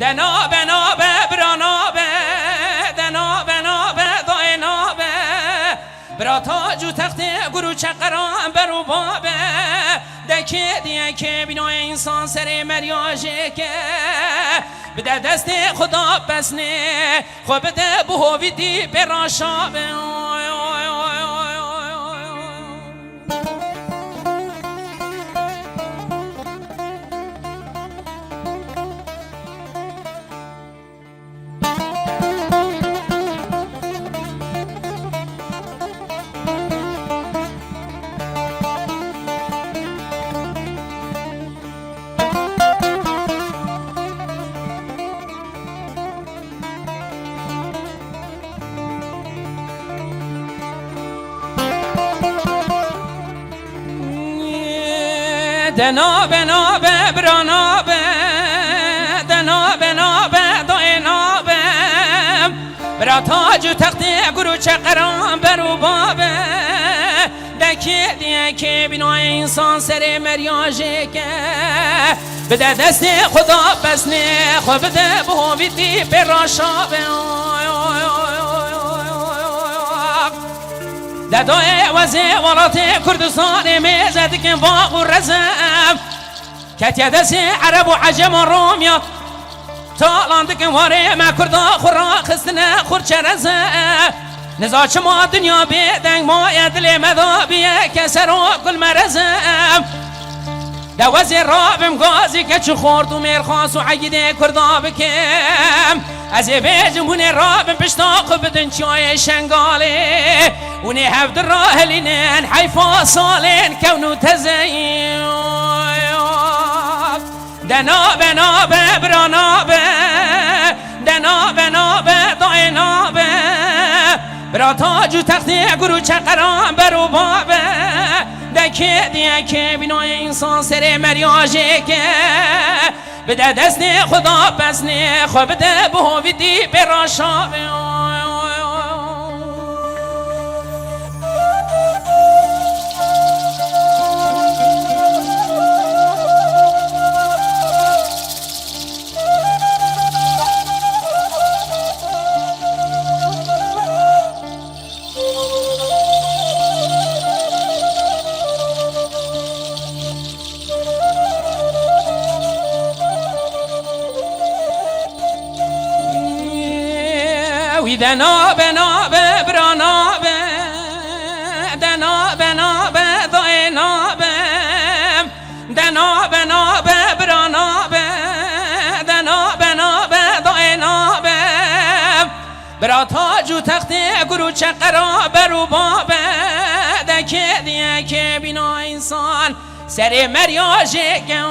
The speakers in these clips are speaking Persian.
دنا بنا به برانا به دنا بنا به داینا به برا تاج و تخت گرو چقران برو بابه دکه دیه که بینای انسان سر مریاجه که بده دست خدا بسنه خو بده بهویدی براشابه دنا بنا به برانا به دنا بنا به داینا به برا تاج و تخت گرو چقران برو بابه دکه دیه که بینای انسان سر مریاجه که بده دست خدا بسنه خو بده بهویدی براشابه دادای وزه ولات کردستان میزد که باغ و رزم کتیه دست عرب و عجم و رومیا تالاند که واره ما کردا خورا خستنه خورچه رزم نزاچ ما دنیا بیدنگ ما یدل مذابیه کسر و کل مرزم دا وزه رابم گازی که چو خورد و میرخواست و عیده کردا بکم از بیجم هونه رابم پشتاق بدن چای شنگاله وني هفد الراهلين حيفا صالين كونو تزين دنا بنا به برانا به دنا بنا به داینا به برا تاج و تخت گرو چقران برو بابه دکه دیه که بینای انسان سر مریاجه که بده دست خدا بسنه خو بده بهویدی براشابه دنا بنا به برانا به دنا بنا به داینا به دنا بنا به برانا به دنا بنا به داینا به برا تاج و تخت گرو چقرا برو بابه دکه دیه که بینا انسان سر مریاجه که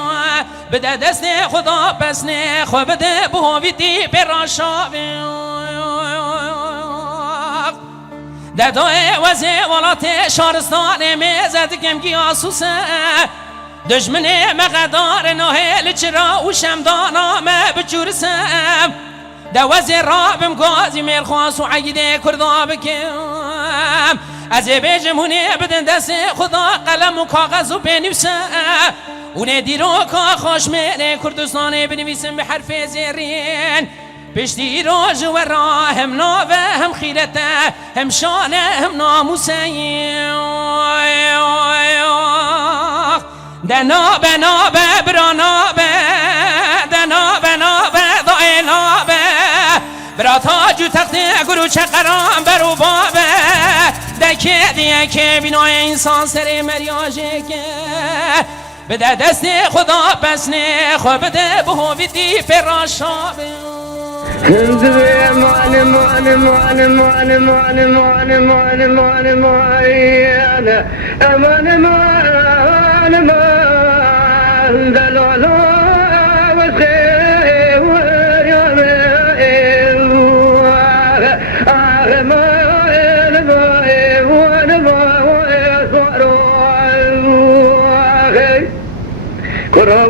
بده دست خدا بسنه خو بده بهویدی براشابه دادای وزه ولات شارستان میزد کم کی آسوسه دشمن مقدار نهل چرا و شمدانا ما بچورسم دوازه رابم گازی میرخواست و عیده کردا بکم از بیجمونه بدن دست خدا قلم و کاغذ و بنویسم اونه دیرو که خوش میره کردستان بنویسم به حرف زیرین پشتی روز و را هم ناوه هم خیرته هم شانه هم ناموسه دنا بنا به برانا به دنا بنا به داینا به برا تاج و تخت گرو چقران برو بابه دکه دیه که بینای انسان سر مریاجه که بده دست خدا بسنه خو بده بهویدی براشابه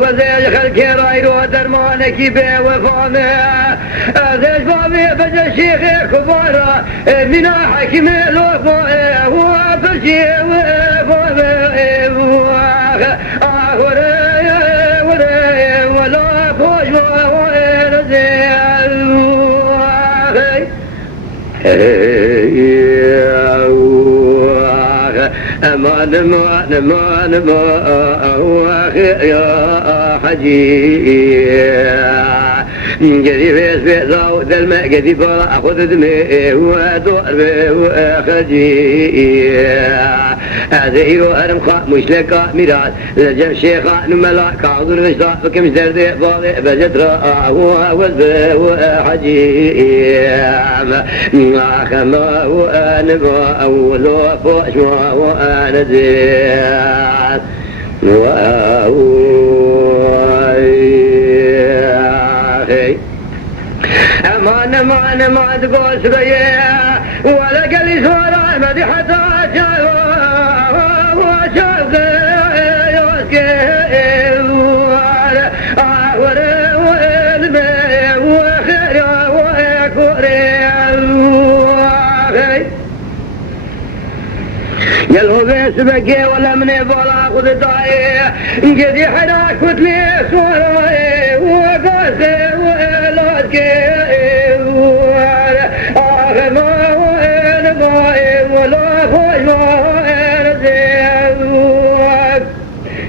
وزي خلك رايرو درمانك به وفانه ازج بابي بجا شيخ كبار من حكيم لو وبجي ولا فوج أمان يا حجي جدي فيس بيضاو دلما جدي بلا أخذ دمي ودور خجي هذه هرم خا مش لك ميراث لجم شيخا نملا كعذر مشتا فكم زرد بالي بجدرا ووز حجي ما خما وأنا وأولو فوش وأنا زين أمان ما تقول سبيا ولا قلي سورة مدحة وشاف يوسكي وخير وكوري يلهو بيس بكي ولا من يبولا خذ طاي قدي حراك وتلي سوراي وقاسي ولوسكي ما وين باي ولا خوش وين زين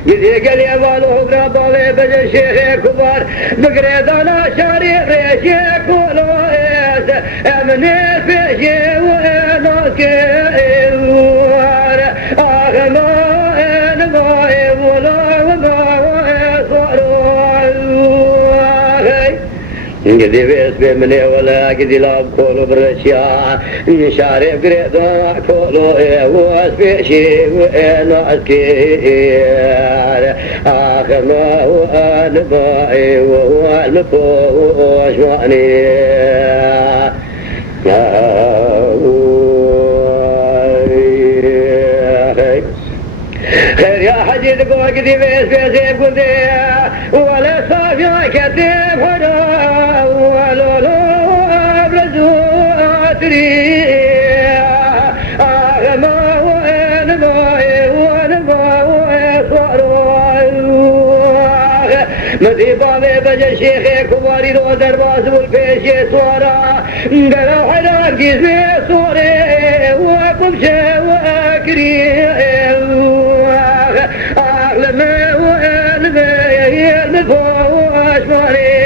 يدي قال يا بالو برابالي بجا شيخ كبار بقريد انا شاري ريشي كولويس امني فيشي وينوسكي قدي بيس بمني ولا قدي لاب كولو برشيا شارف قريدو كولو واسبيشي واسكير آخر ما هو الماء وهو المفوش معني خير يا حجي تقول قدي بيس بيس قدي ولا صافي كتب حدا مذيبا بجا شيخي كباري رو درباز والفيشي صورا قالوا حلال جسمي صوري وقبشي وأكري أغلمي وألمي المفوش ماري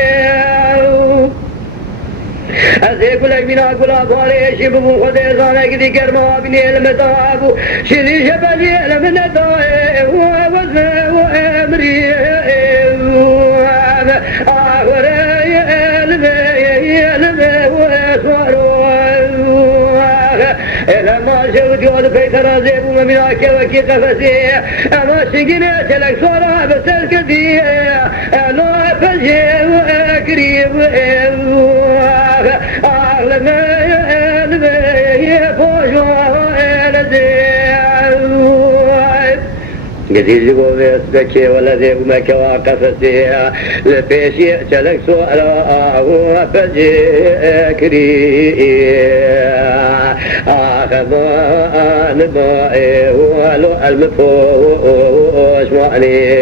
أزيك لك من أقول أبوالي شبه خدي صانك ذي كرما بني المتابو شذي شبالي لمن الدائي ووزني وأمري لما شوت يود في ترازيب ومن وكي قفزي أما شقنا تلك صورة بس الكدي أنا فجي وأقريب أغلى يفوش قدير جبوا بيسبكي ولا ذيب مكا وقفتي لبيشي تلك صورة وفجي أقريب آخذ الماء ولو المفوش معني